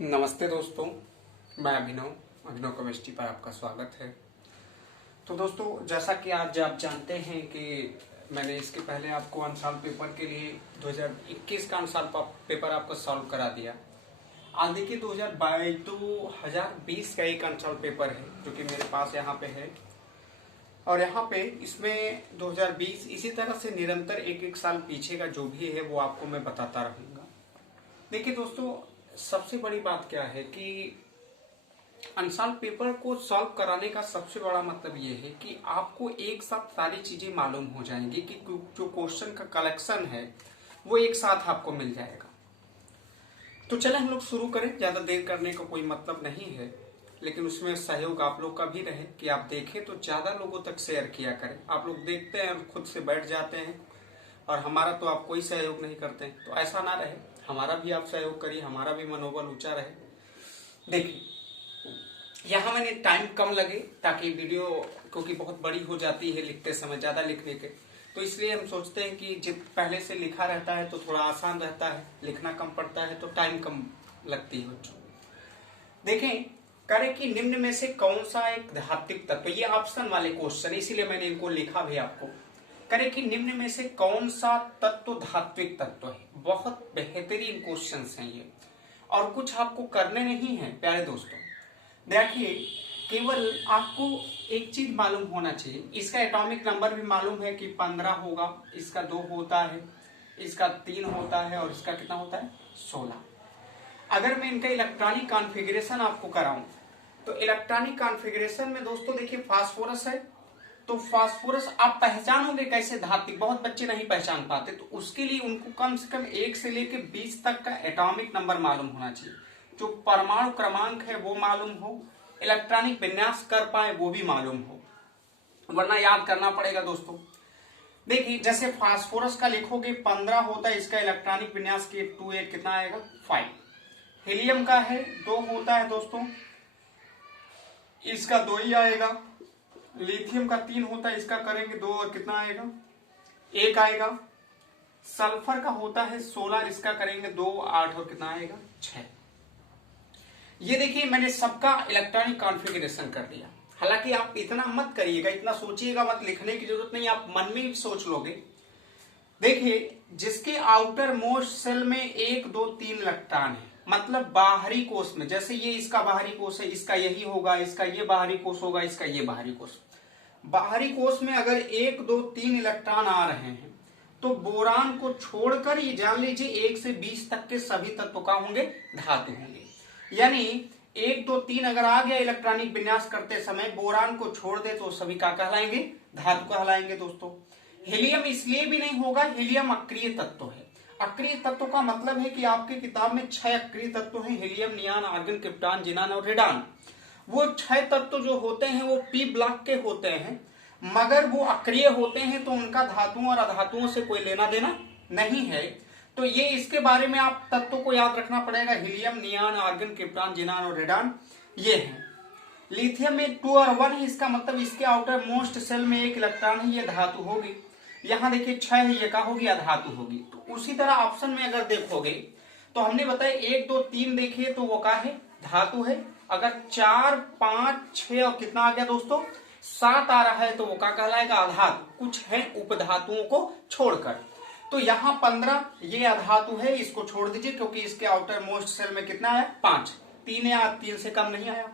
नमस्ते दोस्तों, मैं अभिनव केमिस्ट्री पर आपका स्वागत है। तो दोस्तों, जैसा कि आज आप जानते हैं कि मैंने इसके पहले आपको अंशाल पेपर के लिए 2021 का अंशाल पेपर आपको सॉल्व करा दिया। आज देखिए 2020 का एक अंशाल पेपर है जो कि मेरे पास यहाँ पे है, और यहाँ पे इसमें 2020 इसी तरह से निरंतर एक एक साल पीछे का जो भी है वो आपको मैं बताता रहूँगा। देखिए दोस्तों, सबसे बड़ी बात क्या है कि अंशाल पेपर को सॉल्व कराने का सबसे बड़ा मतलब ये है कि आपको एक साथ सारी चीजें मालूम हो जाएंगी कि जो क्वेश्चन का कलेक्शन है वो एक साथ आपको मिल जाएगा। तो चले हम लोग शुरू करें, ज्यादा देर करने का कोई मतलब नहीं है, लेकिन उसमें सहयोग आप लोग का भी रहे कि आप देखें तो ज्यादा लोगों तक शेयर किया करें। आप लोग देखते हैं और खुद से बैठ जाते हैं और हमारा तो आप कोई सहयोग नहीं करते, तो ऐसा ना रहे, हमारा भी आप सहयोग करिए, हमारा भी मनोबल ऊंचा रहे। देखिए, यहाँ मैंने टाइम कम लगे ताकि वीडियो, क्योंकि बहुत बड़ी हो जाती है लिखते समय, ज्यादा लिखने के, तो इसलिए हम सोचते हैं कि जब पहले से लिखा रहता है तो थोड़ा आसान रहता है, लिखना कम पड़ता है तो टाइम कम लगती है बच्चों। देखें, करें कि निम्न में से कौन सा एक धात्विक तत्व, ये ऑप्शन वाले क्वेश्चन इसीलिए मैंने इनको लिखा भी आपको, करें कि निम्न में से कौन सा तत्व धात्विक तत्व है। बहुत बेहतरीन क्वेश्चंस हैं ये, और कुछ आपको करने नहीं है प्यारे दोस्तों। देखिए, केवल आपको एक चीज मालूम होना चाहिए, इसका एटॉमिक नंबर भी मालूम है कि 15 होगा, इसका 2 होता है, इसका 3 होता है, और इसका कितना होता है 16। अगर मैं इनका इलेक्ट्रॉनिक कॉन्फ़िगरेशन आपको कराऊं तो इलेक्ट्रॉनिक कॉन्फ़िगरेशन में दोस्तों देखिए फास्फोरस है, तो फास्फोरस आप पहचानोगे कैसे धात्विक, बहुत बच्चे नहीं पहचान पाते, तो उसके लिए उनको कम से कम 1 से लेकर 20 तक का एटॉमिक नंबर मालूम होना चाहिए, जो परमाणु क्रमांक है वो मालूम हो, इलेक्ट्रॉनिक विन्यास कर पाए वो भी मालूम हो, वरना याद करना पड़ेगा दोस्तों। देखिए, जैसे फास्फोरस का लिखोगे 15 होता है, इसका इलेक्ट्रॉनिक विन्यास के 28 कितना आएगा 5। हीलियम का है 2 होता है दोस्तों, इसका 2 ही आएगा। लिथियम का 3 होता है, इसका करेंगे 2 और कितना आएगा 1 आएगा। सल्फर का होता है 16, इसका करेंगे 2 8 और कितना आएगा 6। ये देखिए, मैंने सबका इलेक्ट्रॉनिक कॉन्फ़िगरेशन कर दिया। हालांकि आप इतना मत करिएगा, इतना सोचिएगा मत, लिखने की जरूरत नहीं, आप मन में ही सोच लोगे। देखिए, जिसके आउटर मोस्ट सेल में 1 2 3 इलेक्ट्रॉन है, मतलब बाहरी कोष में, जैसे ये इसका बाहरी कोष है, इसका यही होगा, इसका ये बाहरी कोष होगा, इसका ये बाहरी कोष। बाहरी कोष में अगर 1 2 3 इलेक्ट्रॉन आ रहे हैं तो बोरान को छोड़कर ये जान लीजिए 1 से 20 तक के सभी तत्व का होंगे, धातु होंगे। यानी 1 2 3 अगर आ गया इलेक्ट्रॉनिक विन्यास करते समय, बोरान को छोड़ दे तो सभी का कहलाएंगे, धातु कहलाएंगे दोस्तों। हीलियम इसलिए भी नहीं होगा, हीलियम अक्रिय तत्व है। अक्रिय तत्व का मतलब है कि आपकी किताब में 6 अक्रिय तत्व हैं, हीलियम, नियान, आर्गन, क्रिप्टॉन, जिनान और रेडान। वो 6 तत्व जो होते हैं वो पी ब्लॉक के होते हैं, मगर वो अक्रिय होते हैं, तो उनका धातुओं और अधातुओं से कोई लेना देना नहीं है। तो ये इसके बारे में आप तत्वों को याद रखना पड़ेगा, हीलियम, नियान, आर्गन, क्रिप्टॉन, जिनान और रेडान ये हैं। लिथियम में 2 और 1 है, इसका मतलब इसके आउटर मोस्ट सेल में 1 इलेक्ट्रॉन है, ये धातु होगी। यहाँ देखिए 6 है, ये क्या होगी अधातु होगी। तो उसी तरह ऑप्शन में अगर देखोगे तो हमने बताया 1 2 3 देखिए तो वो क्या है, धातु है। अगर 4 5 6 और कितना आ गया दोस्तों 7 आ रहा है तो वो क्या कहलाएगा, अधातु। कुछ है उपधातुओं को छोड़कर। तो यहाँ 15 ये अधातु है, इसको छोड़ दीजिए क्योंकि इसके आउटर मोस्ट सेल में कितना है 5, 3 या 3 से कम नहीं आया।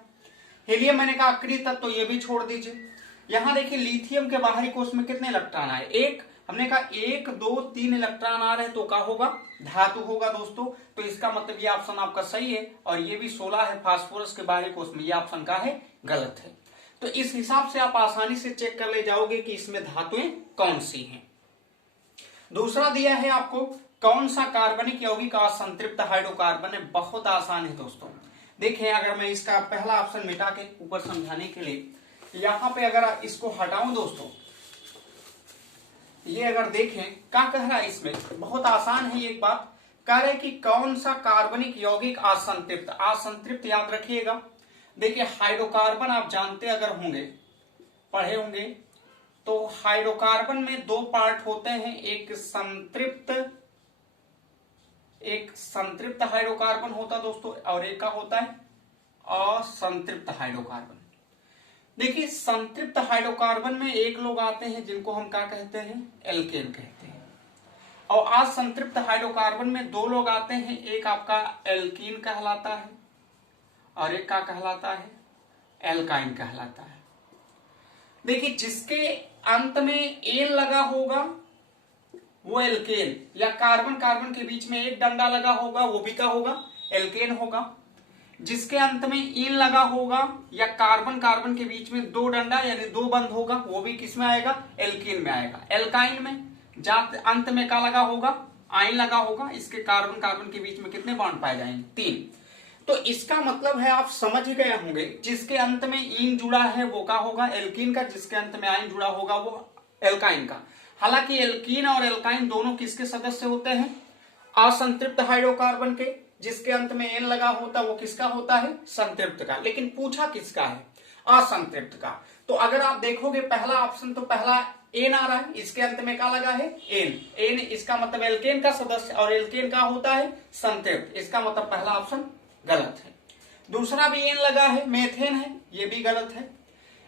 हीलियम मैंने कहा अक्रिय तत्व, तो ये भी छोड़ दीजिए। यहां देखिए लिथियम के बाहरी कोष में कितने इलेक्ट्रॉन आए, 1, हमने कहा 1 2 3 इलेक्ट्रॉन आ रहे हैं तो क्या होगा, धातु होगा दोस्तों। तो इसका मतलब ये ऑप्शन आपका सही है, और ये भी 16 है फास्फोरस के बाहरी कोष में, ये ऑप्शन का है गलत है। तो इस हिसाब से आप आसानी से चेक कर ले जाओगे कि इसमें धातुएं कौन सी हैं। दूसरा दिया है आपको, कौन सा कार्बनिक यौगिक असंतृप्त हाइड्रोकार्बन है। बहुत आसान है दोस्तों। देखिए, अगर मैं इसका पहला ऑप्शन मिटा के ऊपर समझाने के लिए यहां पे अगर इसको हटाऊं दोस्तों, ये अगर देखें क्या कह रहा है इसमें, बहुत आसान है ये एक बात, कह रहे कि कौन सा कार्बनिक यौगिक असंतृप्त। असंतृप्त याद रखिएगा। देखिए, हाइड्रोकार्बन आप जानते अगर होंगे, पढ़े होंगे, तो हाइड्रोकार्बन में 2 पार्ट होते हैं, एक संतृप्त एक संतृप्त हाइड्रोकार्बन होता है दोस्तों, और एक का होता है असंतृप्त हाइड्रोकार्बन। देखिए संतृप्त हाइड्रोकार्बन में एक लोग आते हैं जिनको हम क्या कहते हैं, एल्केन कहते हैं, और असंतृप्त हाइड्रोकार्बन में दो लोग आते हैं, एक आपका एल्कीन कहलाता है और एक का कहलाता है एल्काइन कहलाता है। देखिए जिसके अंत में एन लगा होगा वो एल्केन, या कार्बन कार्बन के बीच में एक डंडा लगा होगा वो भी क्या होगा, एल्केन होगा। जिसके अंत में इन लगा होगा या कार्बन कार्बन के बीच में दो डंडा यानी दो बंद होगा वो भी किस में आएगा, एल्कीन में आएगा। एल्काइन में जात अंत में क्या लगा होगा, आइन लगा होगा, इसके कार्बन कार्बन के बीच में कितने बॉन्ड पाए जाएंगे, 3। तो इसका मतलब है आप समझ गए होंगे, जिसके अंत में इन जुड़ा है वो क्या होगा, एल्कीन का, जिसके अंत में आइन जुड़ा होगा वो एल्काइन का। हालांकि एल्कीन और एल्काइन दोनों किसके सदस्य होते हैं, असंतृप्त हाइड्रोकार्बन के। जिसके अंत में एन लगा होता वो किसका होता है, संतृप्त का। लेकिन पूछा किसका है, असंतृप्त का। तो अगर आप देखोगे पहला ऑप्शन तो पहला एन आ रहा है, इसके अंत में क्या लगा है, एन। एन इसका मतलब एल्केन का सदस्य, और एल्केन का होता है संतृप्त, इसका मतलब पहला ऑप्शन गलत है। दूसरा भी एन लगा है, मेथेन है, ये भी गलत है।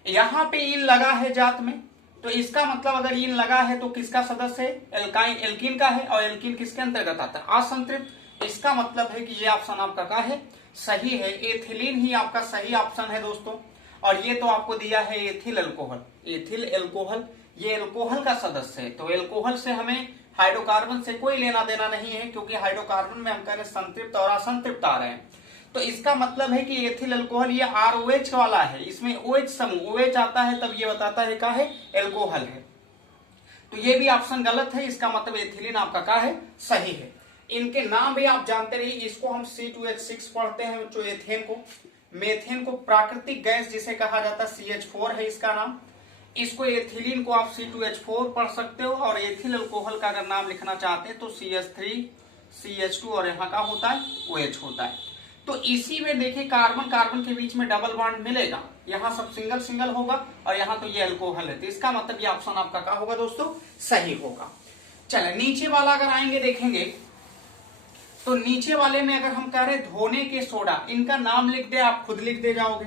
यहां पे इन लगा है जात में, तो इसका मतलब अगर इन लगा है तो किसका सदस्य है, एल्काइन, एल्कीन का है, और एल्कीन किसके अंतर्गत आता है, असंतृप्त। इसका मतलब है कि ये ऑप्शन आपका क्या है, सही है। एथिलीन ही आपका सही ऑप्शन है दोस्तों। और ये तो आपको दिया है एथिल अल्कोहल, एथिल अल्कोहल, ये अल्कोहल का सदस्य है। तो अल्कोहल से हमें हाइड्रोकार्बन से कोई लेना देना नहीं है, क्योंकि हाइड्रोकार्बन में हम कह रहे हैं संतृप्त और असंतृप्त आ रहे हैं। तो इसका मतलब है कि एथिल अल्कोहल ये ROH वाला है, इसमें OH समूह OH आता है तब ये बताता है क्या है, अल्कोहल है। तो ये भी ऑप्शन गलत है, इसका मतलब एथिलीन आपका क्या है, सही है। इनके नाम भी आप जानते रहिए, इसको हम C2H6 पढ़ते हैं जो एथेन को। मेथेन को प्राकृतिक गैस जिसे कहा जाता है CH4 है इसका नाम। इसको एथिलीन को आप C2H4 पढ़ सकते हो, और एथिल अल्कोहल का अगर नाम लिखना चाहते हैं तो CH3 CH2 और यहाँ का होता है OH होता है। तो इसी में देखिए कार्बन कार्बन के बीच में डबल बॉन्ड मिलेगा, यहाँ सब सिंगल सिंगल होगा, और यहाँ तो ये अल्कोहल है। तो इसका मतलब ये ऑप्शन आपका क्या होगा दोस्तों, सही होगा। चले नीचे वाला अगर आएंगे देखेंगे, तो नीचे वाले में अगर हम कह रहे धोने के सोडा, इनका नाम लिख दे, आप खुद लिख दे जाओगे।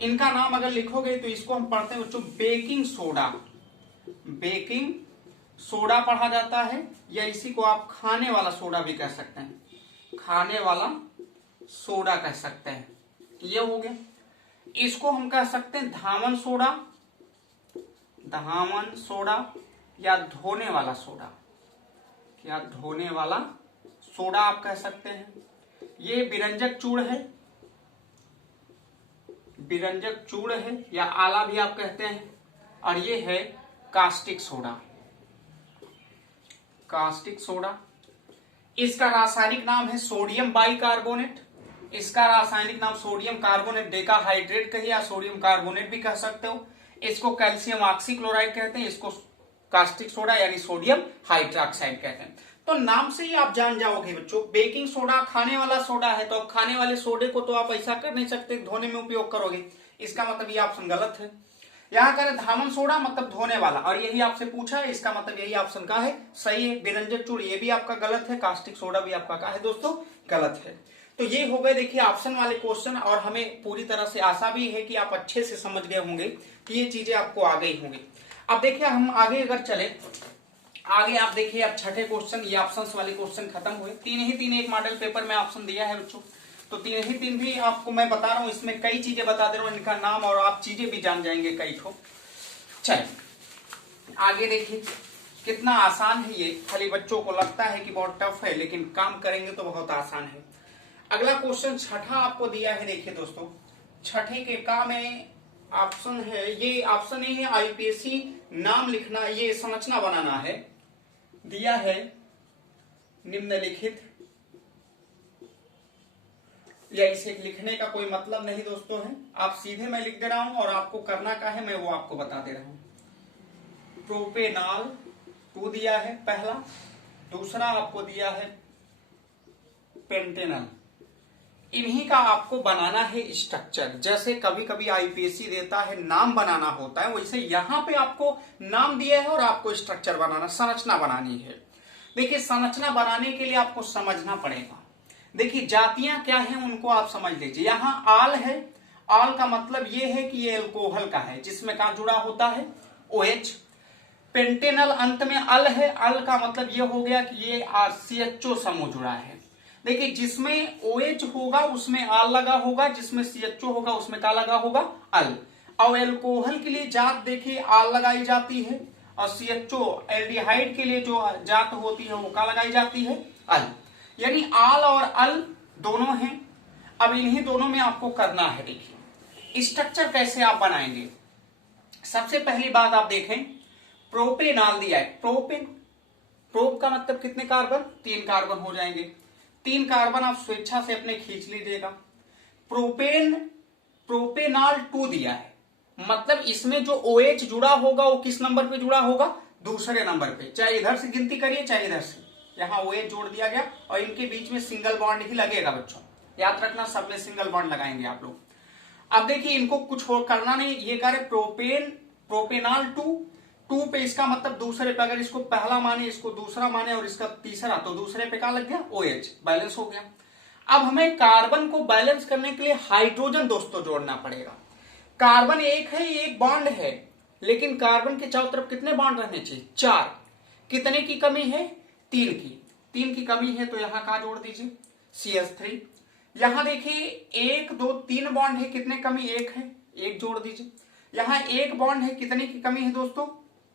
इनका नाम अगर लिखोगे तो इसको हम पढ़ते हैं बच्चों बेकिंग सोडा। बेकिंग सोडा पढ़ा जाता है, या इसी को आप खाने वाला सोडा भी कह सकते हैं, खाने वाला सोडा कह सकते हैं, ये हो गया। इसको हम कह सकते हैं धामन सोडा, धामन सोडा, या धोने वाला सोडा, या धोने वाला सोडा आप कह सकते हैं। ये विरंजक चूड़ है, विरंजक चूड़ है, या आला भी आप कहते हैं। और ये है कास्टिक सोडा, कास्टिक सोडा। इसका रासायनिक नाम है सोडियम बाइकार्बोनेट, इसका रासायनिक नाम सोडियम कार्बोनेट डेकाहाइड्रेट कहिए, या सोडियम कार्बोनेट भी कह सकते हो। इसको कैल्शियम ऑक्सीक्लोराइड कहते हैं, इसको कास्टिक सोडा यानी सोडियम हाइड्रोक्साइड कहते हैं। तो नाम से ही आप जान जाओगे बच्चों, बेकिंग सोडा खाने वाला सोडा है, तो अब खाने वाले सोडे को तो आप ऐसा कर नहीं सकते धोने में उपयोग करोगे, इसका मतलब ये ऑप्शन गलत है। यहाँ करें धामन सोडा मतलब धोने वाला, और यही आपसे पूछा है, इसका मतलब यही ऑप्शन का है, सही है। विरंजक चूड़ ये भी आपका गलत है, कास्टिक सोडा भी आपका का है दोस्तों, गलत है। तो ये हो गए देखिए ऑप्शन वाले क्वेश्चन, और हमें पूरी तरह से आशा भी है कि आप अच्छे से समझ गए होंगे कि ये चीजें आपको आ गई होंगी। अब देखिए हम आगे अगर चले, आगे आप देखिए अब छठे क्वेश्चन, ये ऑप्शंस वाले क्वेश्चन खत्म हुए। तीन ही तीन एक मॉडल पेपर में ऑप्शन दिया है बच्चों, तो तीन ही तीन भी आपको मैं बता रहा हूं, इसमें कई चीजें बता दे रहा हूं, इनका नाम और आप चीजें भी जान जाएंगे कई ठो। चलिए आगे देखिए कितना आसान है ये, खाली बच्चों को लगता है कि बहुत टफ है, लेकिन काम करेंगे तो बहुत आसान है। अगला क्वेश्चन छठा आपको दिया है, देखिए दोस्तों छठे के का में ऑप्शन है, ये ऑप्शन ए है आईपीएससी नाम लिखना, ये संरचना बनाना है, दिया है निम्नलिखित, या इसे लिखने का कोई मतलब नहीं दोस्तों है, आप सीधे मैं लिख दे रहा हूं और आपको करना का है मैं वो आपको बता दे रहा हूं। प्रोपेनॉल 2 दिया है पहला, दूसरा आपको दिया है पेंटेनल। इन्हीं का आपको बनाना है स्ट्रक्चर, जैसे कभी कभी आईपीएससी देता है नाम बनाना होता है, वैसे यहां पे आपको नाम दिया है और आपको स्ट्रक्चर बनाना, संरचना बनानी है। देखिए संरचना बनाने के लिए आपको समझना पड़ेगा। देखिए जातियां क्या हैं उनको आप समझ लीजिए। यहां आल है, आल का मतलब ये है कि ये एल्कोहल का है, जिसमें कहा जुड़ा होता है OH। पेंटेनल अंत में अल है, अल का मतलब ये हो गया कि ये CHO समूह जुड़ा है। देखिए जिसमें OH होगा उसमें आल लगा होगा, जिसमें CHO होगा उसमें क्या लगा होगा, अल। और एल्कोहल के लिए जात देखिए आल लगाई जाती है, और CHO एल्डिहाइड के लिए जो जात होती है वो क्या लगाई जाती है, अल। यानी आल और अल दोनों हैं। अब इन्हीं दोनों में आपको करना है। देखिए स्ट्रक्चर कैसे आप बनाएंगे। सबसे पहली बात आप देखें, प्रोपेनॉल दिया है, प्रोपेन, प्रोप का मतलब कितने कार्बन, 3 कार्बन हो जाएंगे। 3 कार्बन आप स्वेच्छा से अपने खींच लीजिएगा। प्रोपेन, प्रोपेनॉल 2 दिया है, मतलब इसमें जो OH जुड़ा होगा वो किस नंबर पे जुड़ा होगा, दूसरे नंबर पे। चाहे इधर से गिनती करिए चाहे इधर से, यहां OH जोड़ दिया गया और इनके बीच में सिंगल बॉन्ड ही लगेगा बच्चों, याद रखना सब में सिंगल बॉन्ड लगाएंगे आप लोग। अब देखिए इनको कुछ और करना नहीं, ये करे प्रोपेन, प्रोपेनॉल 2 पे, इसका मतलब दूसरे पे, अगर इसको पहला माने इसको दूसरा माने और इसका तीसरा, तो दूसरे पे क्या लग गया, OH, बैलेंस हो गया। अब हमें कार्बन को बैलेंस करने के लिए हाइड्रोजन दोस्तों जोड़ना पड़ेगा। कार्बन एक है, एक बॉन्ड है, लेकिन कार्बन के चारों तरफ कितने बॉन्ड रहने चाहिए, 4। कितने की कमी है, 3 की। 3 की कमी है तो यहां कहा जोड़ दीजिए, CH3। यहां देखिए 1 2 3 बॉन्ड है, कितने कमी, 1 है, 1 जोड़ दीजिए। यहां 1 बॉन्ड है, कितने की कमी है दोस्तों,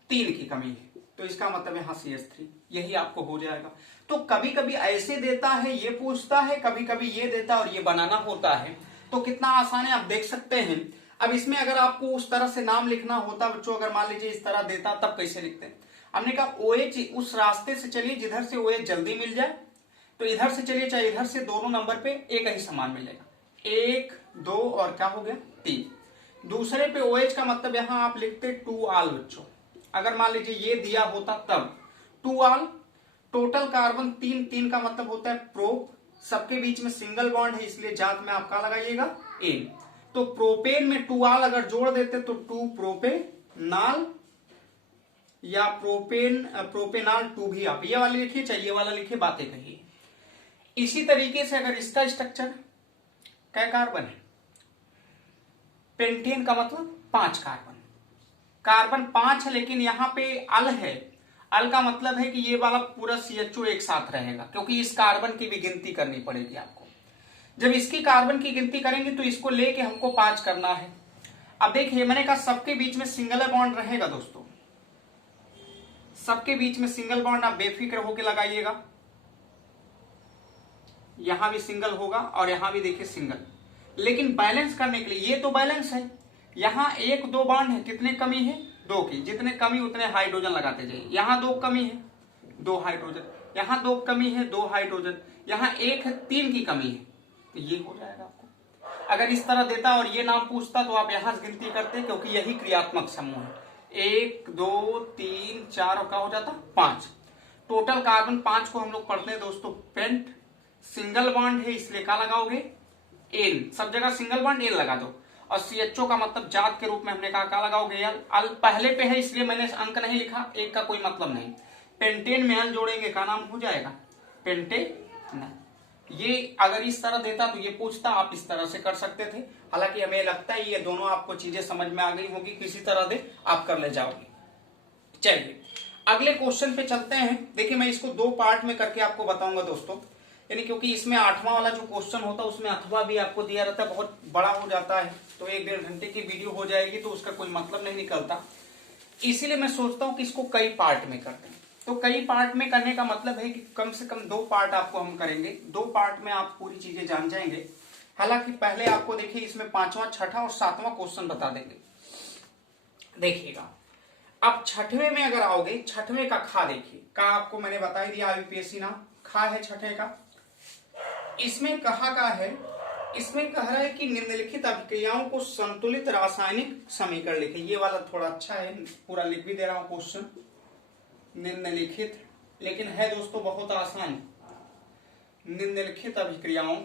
3 की कमी है, तो इसका मतलब यहां CH3, यही आपको हो जाएगा। तो कभी कभी ऐसे देता है ये पूछता है, कभी कभी ये देता है और ये बनाना होता है। तो कितना आसान है आप देख सकते हैं। अब इसमें अगर आपको उस तरह से नाम लिखना होता बच्चों, अगर मान लीजिए इस तरह देता तब कैसे लिखते हैं। हमने कहा OH उस रास्ते से चलिए जिधर से OH जल्दी मिल जाए, तो इधर से चलिए चाहे इधर से, दोनों नंबर पे एक ही समान मिलेगा, 1 2 और क्या हो गया 3। दूसरे पे OH का मतलब यहां आप लिखते 2 आल बच्चों, अगर मान लीजिए ये दिया होता तब 2 आल। टोटल कार्बन 3, 3 का मतलब होता है प्रोप, सबके बीच में सिंगल बॉन्ड है इसलिए जात में आप क्या लगाइएगा, एन। तो प्रोपेन में 2 आल अगर जोड़ देते तो 2 प्रोपेनाल, या प्रोपेनाल 2 भी आप ये वाला लिखिए चाहे ये वाला लिखिए, बातें कहिए। इसी तरीके से अगर इसका स्ट्रक्चर, क्या कार्बन है, पेंटेन का मतलब 5 कार्बन, कार्बन 5 है, लेकिन यहां पे अल है, अल का मतलब है कि ये वाला पूरा CHO एक साथ रहेगा, क्योंकि इस कार्बन की भी गिनती करनी पड़ेगी आपको। जब इसकी कार्बन की गिनती करेंगे तो इसको लेके हमको 5 करना है। अब देखिए मैंने कहा सबके बीच में सिंगल बॉन्ड रहेगा दोस्तों, सबके बीच में सिंगल बॉन्ड, आप बेफिक्र होकर लगाइएगा। यहां भी सिंगल होगा और यहां भी देखिए सिंगल, लेकिन बैलेंस करने के लिए, ये तो बैलेंस है, यहां 1 2 बॉन्ड है, कितने कमी है, 2 की, जितने कमी उतने हाइड्रोजन लगाते जाइए। यहां 2 कमी है, 2 हाइड्रोजन, यहां 2 कमी है, 2 हाइड्रोजन, यहां 1 है, 3 की कमी है, तो ये हो जाएगा आपको। अगर इस तरह देता और ये नाम पूछता तो आप यहां से गिनती करते, क्योंकि यही क्रियात्मक समूह है, 1 2 3 4 और क्या हो जाता 5। टोटल कार्बन 5 को हम लोग पढ़ते हैं दोस्तों पेंट, सिंगल बॉन्ड है इसलिए क्या लगाओगे, एन, सब जगह सिंगल बॉन्ड एन लगा दो। और CHO का मतलब जात के रूप में हमने कहा क्या लगाओगे, अल पहले पे है इसलिए मैंने अंक नहीं लिखा, एक का कोई मतलब नहीं। पेंटेन में अल जोड़ेंगे का नाम हो जाएगा पेंटेन। ये अगर इस तरह देता तो ये पूछता, आप इस तरह से कर सकते थे। हालांकि हमें लगता है ये दोनों आपको चीजें समझ में आ गई होगी, किसी तरह से आप कर ले जाओगे। चलिए अगले क्वेश्चन पे चलते हैं। देखिए मैं इसको 2 पार्ट में करके आपको बताऊंगा दोस्तों, यानी क्योंकि इसमें 8वां वाला जो क्वेश्चन होता है उसमें 8वां भी आपको दिया रहता है, बहुत बड़ा हो जाता है, तो 1-1.5 घंटे की वीडियो हो जाएगी तो उसका कोई मतलब नहीं निकलता। इसीलिए मैं सोचता हूं कि इसको कई पार्ट में करते हैं। तो कई पार्ट में करने का मतलब है कि कम से कम 2 पार्ट आपको हम करेंगे, 2 पार्ट में आप पूरी चीजें जान जाएंगे। हालांकि पहले आपको देखिए इसमें 5वां 6ठा और 7वां क्वेश्चन बता देंगे। देखिएगा अब 6ठवें में अगर आओगे, 6ठवें का खा देखिए, का आपको मैंने बता ही दिया IUPAC नाम, खा है 6ठे का। इसमें कहा का है, इसमें कह रहा है कि निम्नलिखित अभिक्रियाओं को संतुलित रासायनिक समीकरण लिखे। ये वाला थोड़ा अच्छा है, पूरा लिख भी दे रहा हूं क्वेश्चन, निम्नलिखित, लेकिन है दोस्तों बहुत आसान। निम्नलिखित अभिक्रियाओं,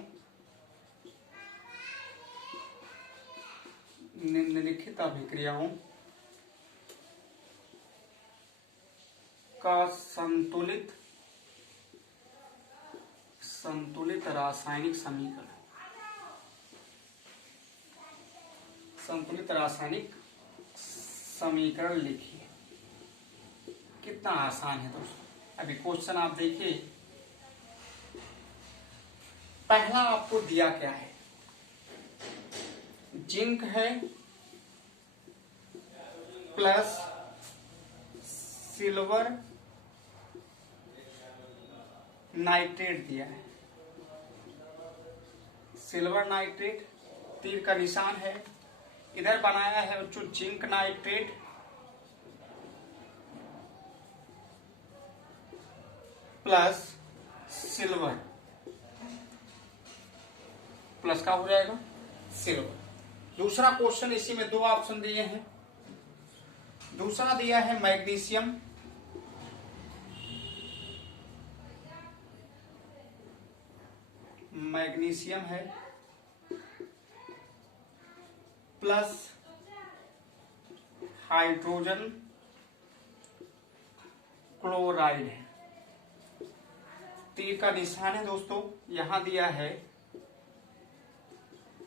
निम्नलिखित अभिक्रियाओं का संतुलित संतुलित रासायनिक समीकरण, संतुलित रासायनिक समीकरण लिखिए। कितना आसान है दोस्तों। अभी क्वेश्चन आप देखिए, पहला आपको दिया क्या है, जिंक है प्लस सिल्वर नाइट्रेट दिया है। सिल्वर नाइट्रेट, तीर का निशान है, इधर बनाया है बच्चों zinc nitrate plus silver, plus का हो जाएगा सिल्वर। दूसरा क्वेश्चन, इसी में दो ऑप्शन दिए हैं। दूसरा दिया है मैग्नीशियम मैग्नीशियम है प्लस हाइड्रोजन क्लोराइड है। तीर का निशान है दोस्तों, यहां दिया है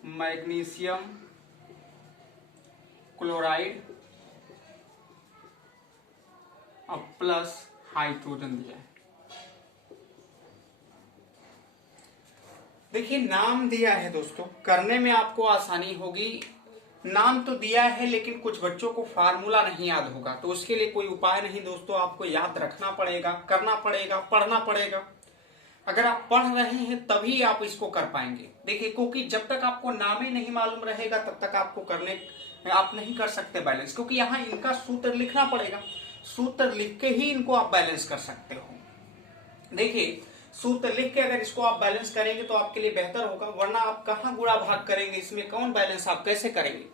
मैग्नीशियम क्लोराइड और प्लस हाइड्रोजन दिया है। देखिए नाम दिया है दोस्तों, करने में आपको आसानी होगी। नाम तो दिया है लेकिन कुछ बच्चों को फार्मूला नहीं याद होगा, तो उसके लिए कोई उपाय नहीं दोस्तों, आपको याद रखना पड़ेगा, करना पड़ेगा, पढ़ना पड़ेगा। अगर आप पढ़ रहे हैं तभी आप इसको कर पाएंगे। देखिए क्योंकि जब तक आपको नाम ही नहीं मालूम रहेगा तब तक आपको करने आप नहीं कर सकते बैलेंस, क्योंकि यहाँ इनका सूत्र लिखना पड़ेगा। सूत्र लिख के ही इनको आप बैलेंस कर सकते हो। देखिए सूत्र लिख के अगर इसको आप बैलेंस करेंगे तो आपके लिए बेहतर होगा, वरना आप कहाँ गुणा भाग करेंगे, इसमें कौन बैलेंस आप कैसे करेंगे।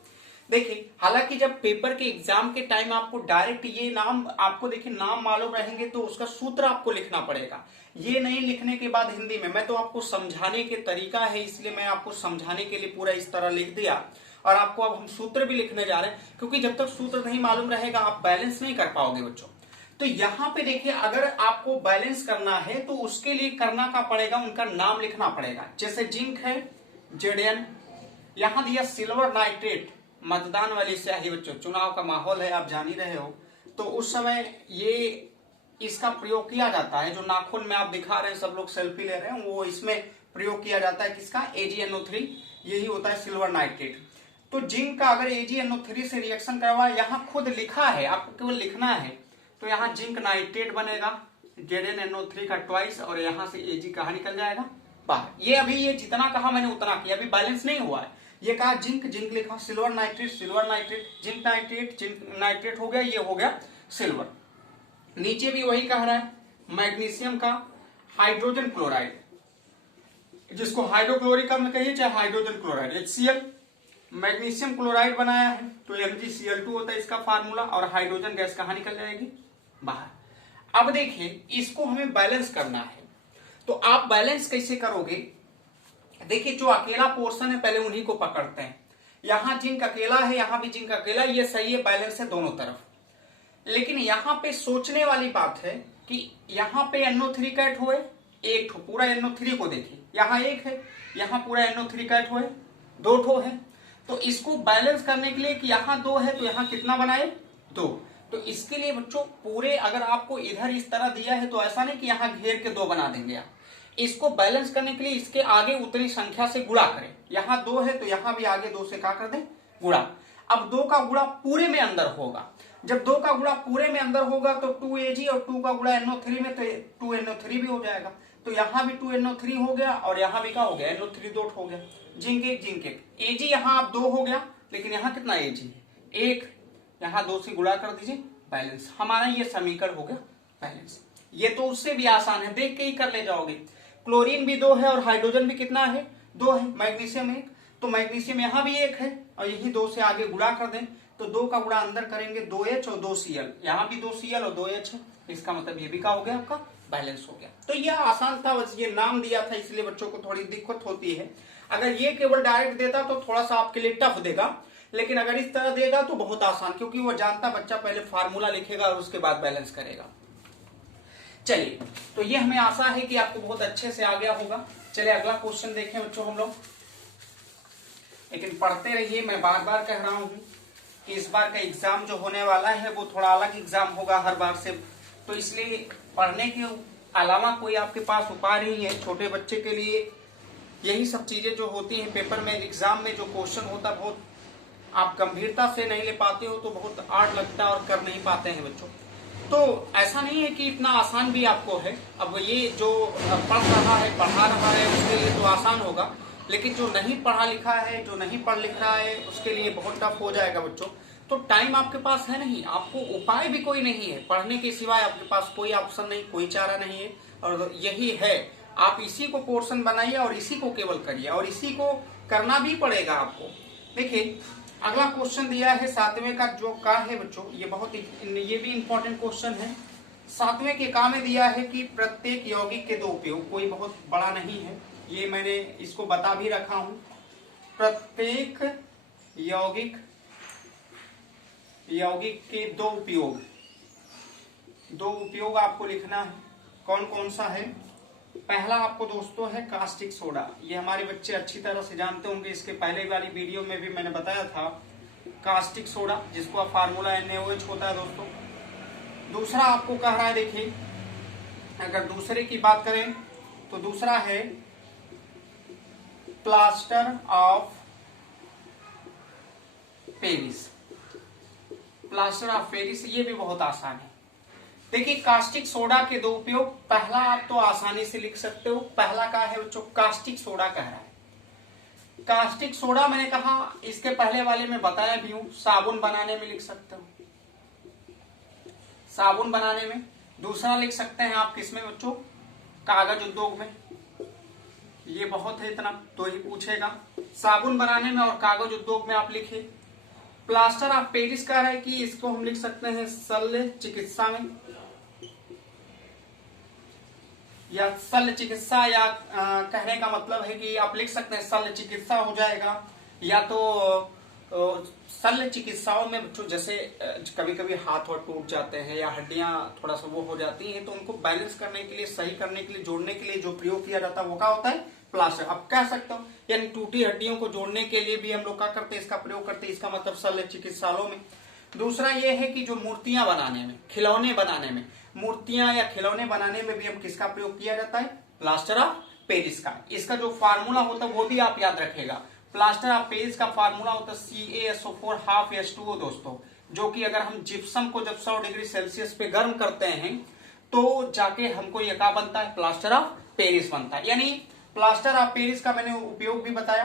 देखिए हालांकि जब पेपर के एग्जाम के टाइम आपको डायरेक्ट ये नाम आपको देखिए नाम मालूम रहेंगे तो उसका सूत्र आपको लिखना पड़ेगा। ये नहीं लिखने के बाद हिंदी में, मैं तो आपको समझाने के तरीका है इसलिए मैं आपको समझाने के लिए पूरा इस तरह लिख दिया, और आपको अब हम सूत्र भी लिखने जा रहे हैं, क्योंकि जब तक सूत्र नहीं मालूम रहेगा आप बैलेंस नहीं कर पाओगे बच्चों। तो यहाँ पे देखिए अगर आपको बैलेंस करना है तो उसके लिए करना का पड़ेगा, उनका नाम लिखना पड़ेगा। जैसे जिंक है Zn, यहां दिया सिल्वर नाइट्रेट, मतदान वाली स्याही बच्चों, चुनाव का माहौल है आप जान ही रहे हो, तो उस समय ये इसका प्रयोग किया जाता है। जो नाखून में आप दिखा रहे हैं, सब लोग सेल्फी ले रहे हैं, वो इसमें प्रयोग किया जाता है। किसका? AgNO3, यही होता है सिल्वर नाइट्रेट। तो जिंक का अगर AgNO3 से रिएक्शन करवा, यहाँ खुद लिखा है, आपको केवल लिखना है, तो यहाँ जिंक नाइट्रेट बनेगा ZnNO3 का ट्वाइस, और यहाँ से Ag कहा निकल जाएगा बाहर। ये अभी ये जितना कहा मैंने उतना किया, अभी बैलेंस नहीं हुआ है। ये कहा जिंक, जिंक लिखा, silver nitrate, silver nitrate, zinc nitrate, zinc nitrate हो गया, ये हो गया सिल्वर। नीचे भी वही कह रहा है, मैग्नीशियम का हाइड्रोजन क्लोराइड, जिसको हाइड्रोक्लोरिक अम्ल कहिए चाहे hydrogen chloride, HCl। Magnesium chloride बनाया है तो MgCl2 होता है इसका फार्मूला, और हाइड्रोजन गैस कहां निकल जाएगी? बाहर। अब देखिए इसको हमें बैलेंस करना है, तो आप बैलेंस कैसे करोगे? देखिए जो अकेला पोर्शन है पहले उन्हीं को पकड़ते हैं। यहां जिंक अकेला है, यहां भी जिंक अकेला, ये सही है, बैलेंस है दोनों तरफ। लेकिन यहां पे सोचने वाली बात है कि यहां पे NO3 कैट हुए, एक ठो पूरा NO3 को देखिए, यहां एक है, यहां पूरा NO3 कैट हुए, दो ठो है। तो इसको बैलेंस करने के लिए कि यहां दो है तो यहां कितना बनाए? दो। तो इसके लिए बच्चों पूरे, अगर आपको इधर इस तरह दिया है तो ऐसा नहीं कि यहां घेर के दो बना देंगे आप। इसको बैलेंस करने के लिए इसके आगे उतनी संख्या से गुणा करें। यहां दो है तो यहां भी आगे दो से क्या कर दें? गुणा। अब दो का गुणा पूरे में अंदर होगा, जब दो का गुणा पूरे में अंदर होगा तो 2Ag, और 2 का गुणा NO3 में तो 2NO3 भी हो जाएगा। तो यहां भी 2NO3 हो गया, और यहां भी क्या हो गया? NO3 दो हो गया, जिंक एक, जिंक एक। Ag यहां आप दो हो गया, लेकिन यहां कितना Ag है? एक। यहां दो से गुणा कर दीजिए, बैलेंस। हमारा ये समीकरण हो गया बैलेंस। ये तो उससे भी आसान है, देख के ही कर ले जाओगे। क्लोरीन भी दो है और हाइड्रोजन भी कितना है? दो है। मैग्नीशियम एक, तो मैग्नीशियम यहां भी एक है, और यही दो से आगे गुणा कर दें तो दो का गुणा अंदर करेंगे 2H और 2Cl, यहां भी 2Cl और 2H है। इसका मतलब ये भी क्या हो गया? आपका बैलेंस हो गया। तो यह आसान था, बस ये नाम दिया था इसलिए बच्चों को थोड़ी दिक्कत होती है। अगर ये केवल डायरेक्ट देता तो थोड़ा सा आपके लिए टफ देगा, लेकिन अगर इस तरह देगा तो बहुत आसान, क्योंकि वो जानता बच्चा पहले फार्मूला लिखेगा और उसके बाद बैलेंस करेगा। चलिए, तो ये हमें आशा है कि आपको बहुत अच्छे से आ गया होगा। चलिए अगला क्वेश्चन देखें बच्चों हम लोग, लेकिन पढ़ते रहिए। मैं बार बार कह रहा हूं कि इस बार का एग्जाम जो होने वाला है वो थोड़ा अलग एग्जाम होगा हर बार से, तो इसलिए पढ़ने के अलावा कोई आपके पास उपाय नहीं है। छोटे बच्चे के लिए यही सब चीजें जो होती हैं पेपर में, एग्जाम में जो क्वेश्चन होता है बहुत आप गंभीरता से नहीं ले पाते हो, तो बहुत हार्ड लगता है और कर नहीं पाते हैं बच्चों। तो ऐसा नहीं है कि इतना आसान भी आपको है। अब ये जो पढ़ रहा है पढ़ा रहा है उसके लिए तो आसान होगा, लेकिन जो नहीं पढ़ा लिखा है, जो नहीं पढ़ लिख रहा है, उसके लिए बहुत टफ हो जाएगा बच्चों। तो टाइम आपके पास है नहीं, आपको उपाय भी कोई नहीं है, पढ़ने के सिवाय आपके पास कोई ऑप्शन नहीं, कोई चारा नहीं है। और यही है, आप इसी को पोर्शन बनाइए और इसी को केवल करिए, और इसी को करना भी पड़ेगा आपको। देखिए अगला क्वेश्चन दिया है 7वें का जो का है बच्चों, ये भी इंपॉर्टेंट क्वेश्चन है। 7वें के का में दिया है कि प्रत्येक यौगिक के दो उपयोग, कोई बहुत बड़ा नहीं है, ये मैंने इसको बता भी रखा हूं। प्रत्येक यौगिक के दो उपयोग आपको लिखना है। कौन कौन सा है? पहला आपको दोस्तों है कास्टिक सोडा, ये हमारे बच्चे अच्छी तरह से जानते होंगे, इसके पहले वाली वीडियो में भी मैंने बताया था। कास्टिक सोडा जिसको फार्मूला NaOH होता है दोस्तों। दूसरा आपको कह रहा है, देखिए अगर दूसरे की बात करें तो दूसरा है plaster of Paris. Plaster of Paris ये भी बहुत आसान है। देखिए कास्टिक सोडा के दो उपयोग, पहला आप तो आसानी से लिख सकते हो। पहला का है बच्चों कास्टिक सोडा कह रहा है। कास्टिक सोडा मैंने कहा इसके पहले वाले में बताया भी हूं, साबुन बनाने में लिख सकते हो, साबुन बनाने में। दूसरा लिख सकते हैं आप किसमें बच्चों? कागज उद्योग में। ये बहुत है, इतना तो ही पूछेगा। साबुन बनाने में और कागज उद्योग में आप लिखे। प्लास्टर ऑफ पेरिस कह रहा है कि इसको हम लिख सकते हैं शल्य चिकित्सा में, या शल्य चिकित्सा, या कहने का मतलब है कि आप लिख सकते हैं शल्य चिकित्सा हो जाएगा, या तो शल्य चिकित्साओं में बच्चों जैसे कभी कभी हाथ और टूट जाते हैं या हड्डियां थोड़ा सा वो हो जाती हैं, तो उनको बैलेंस करने के लिए, सही करने के लिए, जोड़ने के लिए जो प्रयोग किया जाता है वो क्या होता है? प्लास्टर। अब कह सकते हो यानी टूटी हड्डियों को जोड़ने के लिए भी हम लोग क्या करते हैं? इसका प्रयोग करते हैं। इसका मतलब शल्य चिकित्सालयों में। दूसरा ये है कि जो मूर्तियां बनाने में, खिलौने बनाने में, मूर्तियां या खिलौने बनाने में भी हम किसका प्रयोग किया जाता है? प्लास्टर ऑफ पेरिस का। इसका जो फार्मूला होता है वो भी आप याद रखेगा। प्लास्टर ऑफ पेरिस का फार्मूला होता है CaSO4 half H2O दोस्तों, जो कि अगर हम जिप्सम को जब 100 डिग्री सेल्सियस पे गर्म करते हैं तो जाके हमको ये क्या बनता है? प्लास्टर ऑफ पेरिस बनता है। यानी प्लास्टर ऑफ पेरिस का मैंने उपयोग भी बताया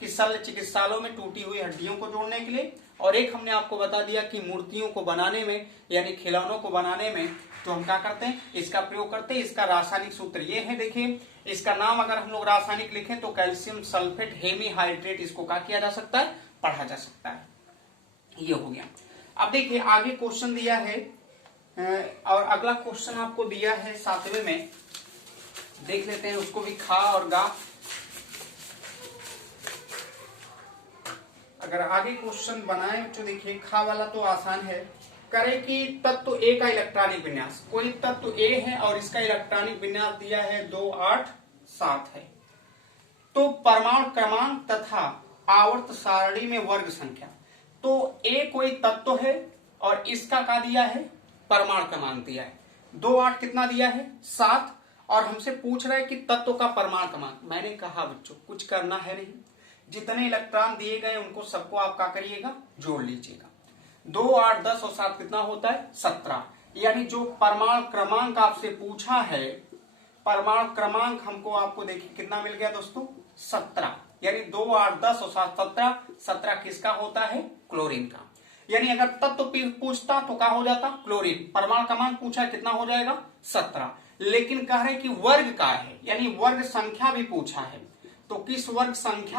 कि शल्य चिकित्सालयों में टूटी हुई हड्डियों को जोड़ने के लिए, और एक हमने आपको बता दिया कि मूर्तियों को बनाने में यानी खिलौनों को बनाने में तो हम क्या करते हैं? इसका प्रयोग करते हैं। इसका रासायनिक सूत्र ये है, देखिए इसका नाम अगर हम लोग रासायनिक लिखें तो कैल्शियम सल्फेट हेमीहाइड्रेट, इसको क्या किया जा सकता है? पढ़ा जा सकता है। ये हो गया। अब देखिए आगे क्वेश्चन दिया है, और अगला क्वेश्चन आपको दिया है 7वें में, देख लेते हैं उसको भी, खा और गा। अगर आगे क्वेश्चन बनाए तो देखिए खा वाला तो आसान है। करे कि तत्व A का इलेक्ट्रॉनिक विन्यास, कोई तत्व A है और इसका इलेक्ट्रॉनिक विन्यास दिया है 2 8 7 है, तो परमाणु क्रमांक तथा आवर्त सारणी में वर्ग संख्या। तो A कोई तत्व है और इसका क्या दिया है? परमाणु क्रमांक दिया है 2 8 कितना दिया है? 7, और हमसे पूछ रहा है कि तत्व का परमाणु क्रमांक। मैंने कहा बच्चों कुछ करना है नहीं, जितने इलेक्ट्रॉन दिए गए उनको सबको आप क्या करिएगा? जोड़ लीजिएगा। 2 8 10 और 7 कितना होता है? 17। यानी जो परमाणु क्रमांक आपसे पूछा है, परमाणु क्रमांक हमको आपको देखिए कितना मिल गया दोस्तों? 17। यानी 2 8 10 और 7 17। 17 किसका होता है? क्लोरीन का। यानी अगर तत्व पूछता तो क्या हो जाता? क्लोरीन। परमाणु क्रमांक पूछा कितना हो जाएगा? 17। लेकिन कह रहे कि वर्ग का है, यानी वर्ग संख्या भी पूछा है, तो किस वर्ग संख्या